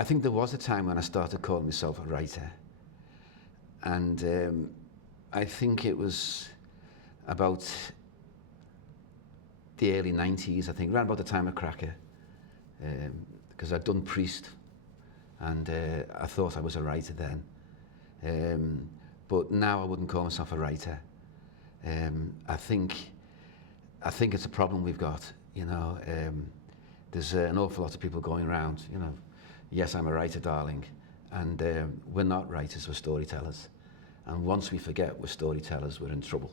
I think there was a time when I started calling myself a writer. And I think it was about the early 90s, I think, around about the time of Cracker, because I'd done Priest, and I thought I was a writer then. But now I wouldn't call myself a writer. I think it's a problem we've got, you know. There's an awful lot of people going around, you know, yes, I'm a writer, darling, and we're not writers, we're storytellers. And once we forget we're storytellers, we're in trouble.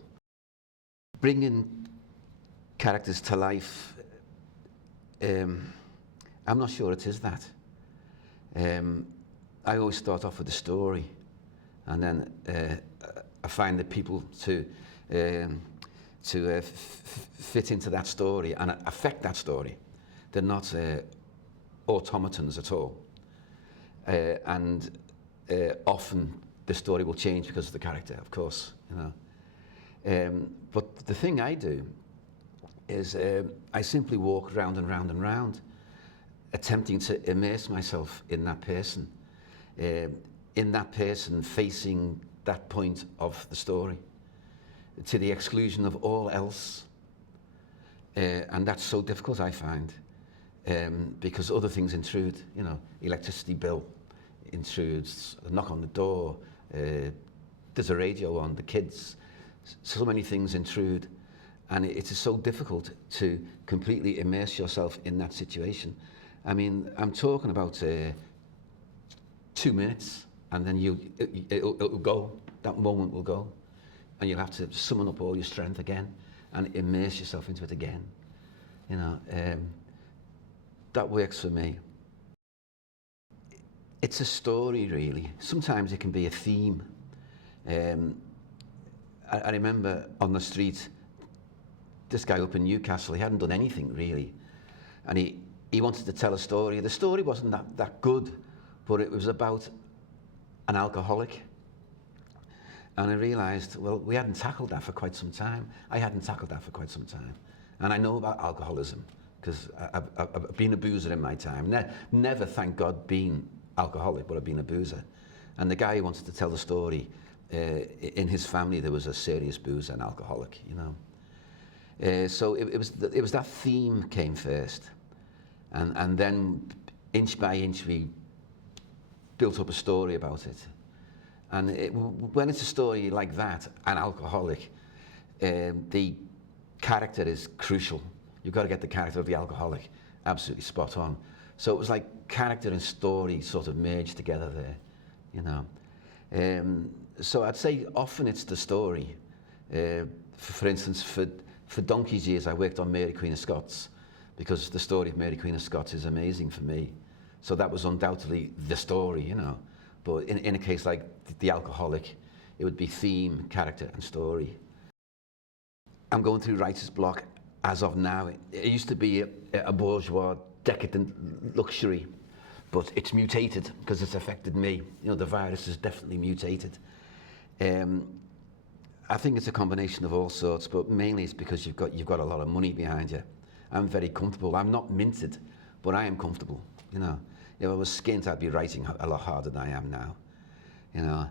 Bringing characters to life, I'm not sure it is that. I always start off with a story, and then I find the people to fit into that story and affect that story. They're not automatons at all. And often the story will change because of the character, of course, you know. But the thing I do is I simply walk round and round and round, attempting to immerse myself in that person facing that point of the story, to the exclusion of all else. And that's so difficult, I find, because other things intrude, you know, electricity bill intrudes, a knock on the door, there's a radio on, the kids, so many things intrude, and it is so difficult to completely immerse yourself in that situation. I mean, I'm talking about 2 minutes, and then it'll go, that moment will go, and you'll have to summon up all your strength again and immerse yourself into it again. You know, that works for me. It's a story, really. Sometimes it can be a theme. I remember on the street, this guy up in Newcastle, he hadn't done anything really, and he wanted to tell a story. The story wasn't that good, but it was about an alcoholic. And I realized, well, we hadn't tackled that for quite some time. I hadn't tackled that for quite some time. And I know about alcoholism, because I've been a boozer in my time. Never, thank God, been alcoholic, but I've been a boozer. And the guy who wanted to tell the story, in his family there was a serious boozer and alcoholic, you know. So it was that theme came first. And then inch by inch we built up a story about it. And when it's a story like that, an alcoholic, the character is crucial. You've got to get the character of the alcoholic absolutely spot on. So it was like character and story sort of merged together there, you know. So I'd say often it's the story. For instance, for donkey's years I worked on Mary Queen of Scots, because the story of Mary Queen of Scots is amazing for me. So that was undoubtedly the story, you know. But in a case like the alcoholic, it would be theme, character, and story. I'm going through writer's block as of now. It used to be a bourgeois, decadent luxury, but it's mutated because it's affected me. You know, the virus has definitely mutated. I think it's a combination of all sorts, but mainly it's because you've got a lot of money behind you. I'm very comfortable. I'm not minted, but I am comfortable, you know. If I was skint, I'd be writing a lot harder than I am now, you know.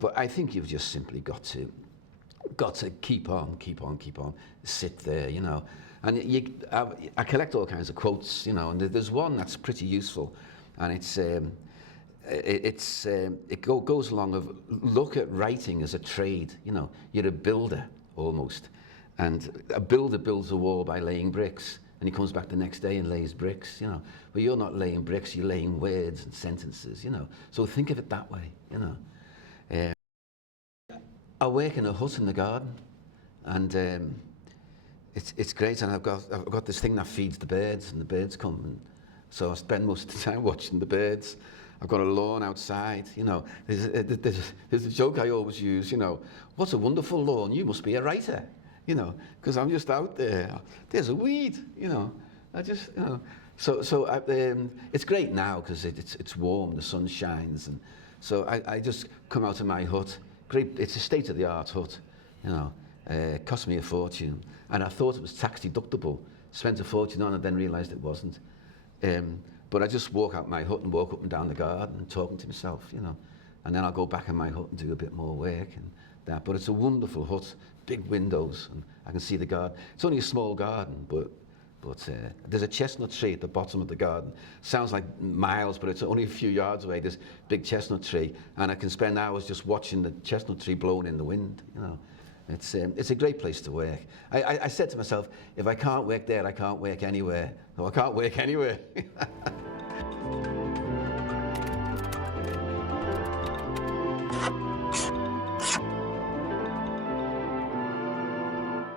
But I think you've just simply got to keep on, sit there, you know. And I collect all kinds of quotes, you know, and there's one that's pretty useful, and it goes along of, look at writing as a trade, you know. You're a builder, almost. And a builder builds a wall by laying bricks, and he comes back the next day and lays bricks, you know. But you're not laying bricks, you're laying words and sentences, you know. So think of it that way, you know. I work in a hut in the garden, and it's great, and I've got this thing that feeds the birds, and the birds come, and so I spend most of the time watching the birds. I've got a lawn outside, you know. There's a joke I always use, you know, what a wonderful lawn, you must be a writer. You know, because I'm just out there. There's a weed, you know. I just, you know. So it's great now because it's warm, the sun shines, and so I just come out of my hut. Great, it's a state-of-the-art hut, you know. It cost me a fortune, and I thought it was tax deductible. Spent a fortune on it, then realised it wasn't. But I just walk out my hut and walk up and down the garden and talking to myself, you know. And then I'll go back in my hut and do a bit more work and that. But it's a wonderful hut, big windows, and I can see the garden. It's only a small garden, but there's a chestnut tree at the bottom of the garden. Sounds like miles, but it's only a few yards away, this big chestnut tree. And I can spend hours just watching the chestnut tree blowing in the wind, you know. It's a great place to work. I said to myself, if I can't work there, I can't work anywhere. No, I can't work anywhere.